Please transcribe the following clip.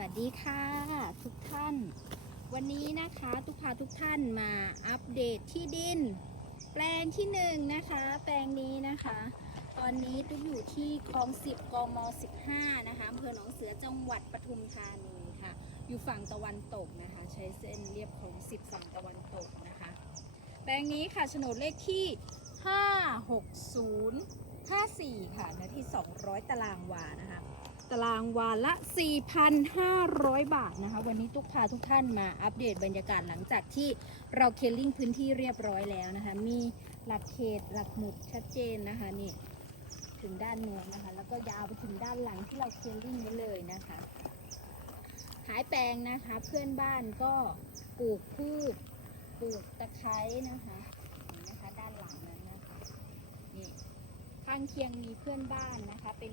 วัสดีค่ะทุกท่าน วันนี้นะคะทุกพาทุกท่านมาอัปเดตที่ดิน แปลงที่หนึ่งนะคะ แปลงนี้นะคะ ตอนนี้ตุ๊กอยู่ที่คลองสิบกม15นะคะอำเภอหนองเสือจังหวัดปทุมธานีค่ะ อยู่ฝั่งตะวันตกนะคะ ใช้เส้นเรียบคลองสิบฝั่งตะวันตกนะคะ แปลงนี้ค่ะโฉนดเลขที่56054 ค่ะเนื้อที่ 200 ตารางวานะคะ ตารางวาละ 4,500 บาทนะคะ วันนี้ทุกพาทุกท่านมาอัปเดตบรรยากาศหลังจากที่เราเคลลิ่งพื้นที่เรียบร้อยแล้วนะคะ มีหลักเขตหลักหมุดชัดเจนนะคะนี่ถึงด้านโน้นนะคะ แล้วก็ยาวไปถึงด้านหลังที่เราเคลลิ่งไว้เลยนะคะ หายแปลงนะคะเพื่อนบ้านก็ปลูกพืชปลูกตะไคร้นะคะนไหมคะด้านหลังนั้นนะคะนี่ข้างเคียงมีเพื่อนบ้านนะคะ เป็น